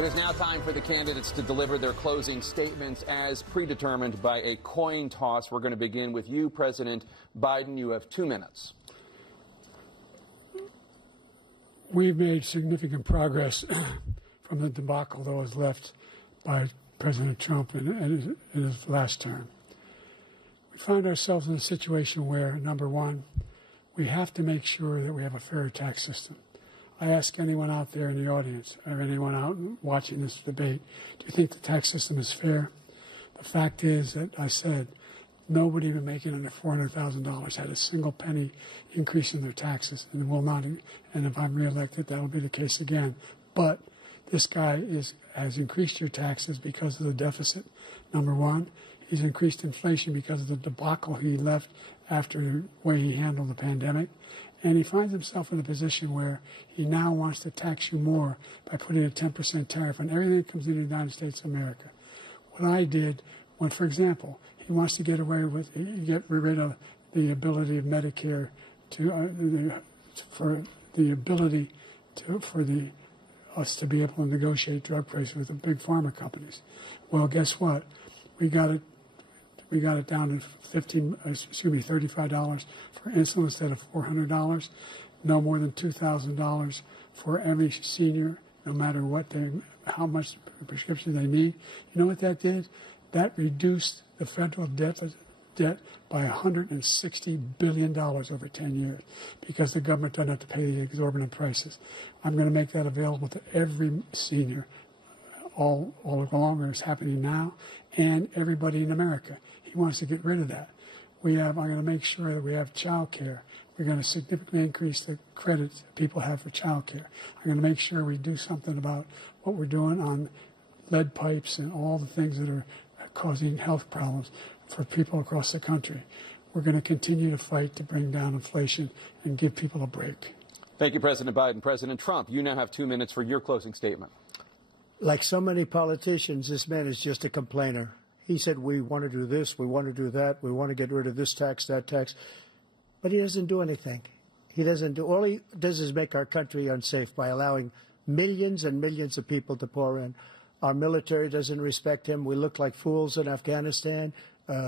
It is now time for the candidates to deliver their closing statements as predetermined by a coin toss. We're going to begin with you, President Biden. You have 2 minutes. We've made significant progress from the debacle that was left by President Trump in his last term. We find ourselves in a situation where, number one, we have to make sure that we have a fair tax system. I ask anyone out there in the audience or anyone out watching this debate, do you think the tax system is fair? The fact is that I said nobody even making under $400,000 had a single penny increase in their taxes and will not. And if I'm reelected, that will be the case again. But this guy has increased your taxes because of the deficit, number one. He's increased inflation because of the debacle he left after the way he handled the pandemic. And he finds himself in a position where he now wants to tax you more by putting a 10% tariff on everything that comes into the United States of America. What I did, when, for example, he wants to get rid of the ability of Medicare for us to be able to negotiate drug prices with the big pharma companies. Well, guess what? We got it down to $35 for insulin instead of $400. No more than $2,000 for every senior, no matter how much prescription they need. You know what that did? That reduced the federal debt by $160 billion over 10 years because the government doesn't have to pay the exorbitant prices. I'm going to make that available to every senior all along, and it's happening now, and everybody in America. He wants to get rid of that. I'm going to make sure that we have child care. We're going to significantly increase the credits people have for child care. I'm going to make sure we do something about what we're doing on lead pipes and all the things that are causing health problems for people across the country. We're going to continue to fight to bring down inflation and give people a break. Thank you, President Biden. President Trump, you now have 2 minutes for your closing statement. Like so many politicians, this man is just a complainer. He said, we want to do this, we want to do that, we want to get rid of this tax, that tax. But he doesn't do anything. All he does is make our country unsafe by allowing millions and millions of people to pour in. Our military doesn't respect him. We look like fools in Afghanistan.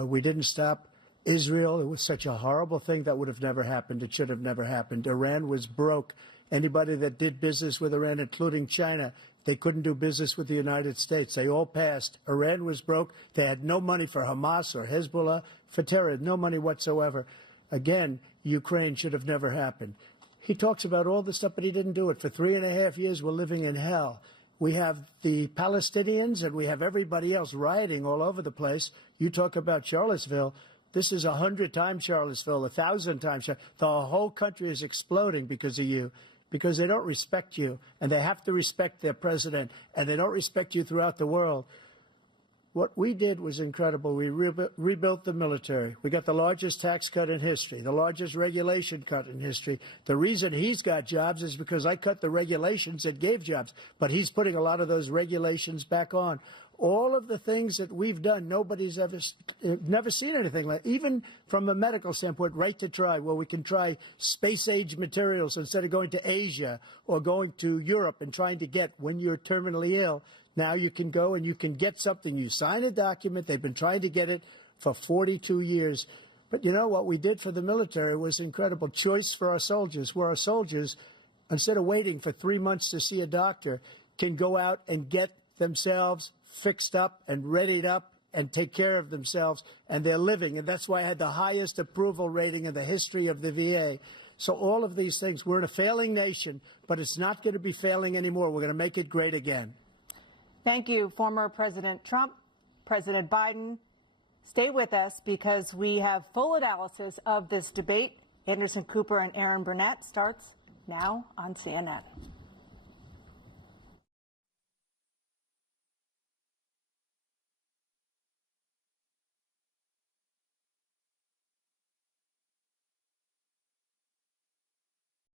We didn't stop Israel. It was such a horrible thing that would have never happened. It should have never happened. Iran was broke. Anybody that did business with Iran, including China, they couldn't do business with the United States. They all passed. Iran was broke. They had no money for Hamas or Hezbollah, for terror, no money whatsoever. Again, Ukraine should have never happened. He talks about all this stuff, but he didn't do it. For 3.5 years, we're living in hell. We have the Palestinians and we have everybody else rioting all over the place. You talk about Charlottesville. This is 100 times Charlottesville, 1,000 times. The whole country is exploding because of you, because they don't respect you, and they have to respect their president, and they don't respect you throughout the world. What we did was incredible. We rebuilt the military. We got the largest tax cut in history, the largest regulation cut in history. The reason he's got jobs is because I cut the regulations that gave jobs, but he's putting a lot of those regulations back on. All of the things that we've done, nobody's never seen anything like. Even from a medical standpoint, right to try, where we can try space-age materials instead of going to Asia or going to Europe and trying to get when you're terminally ill. Now you can go and you can get something. You sign a document. They've been trying to get it for 42 years. But you know what we did for the military was incredible. Choice for our soldiers, where our soldiers, instead of waiting for 3 months to see a doctor, can go out and get themselves fixed up and readied up and take care of themselves, and they're living. And that's why I had the highest approval rating in the history of the VA. So all of these things, we're in a failing nation, but it's not going to be failing anymore. We're going to make it great again. Thank you, former President Trump, President Biden. Stay with us because we have full analysis of this debate. Anderson Cooper and Aaron Burnett starts now on CNN.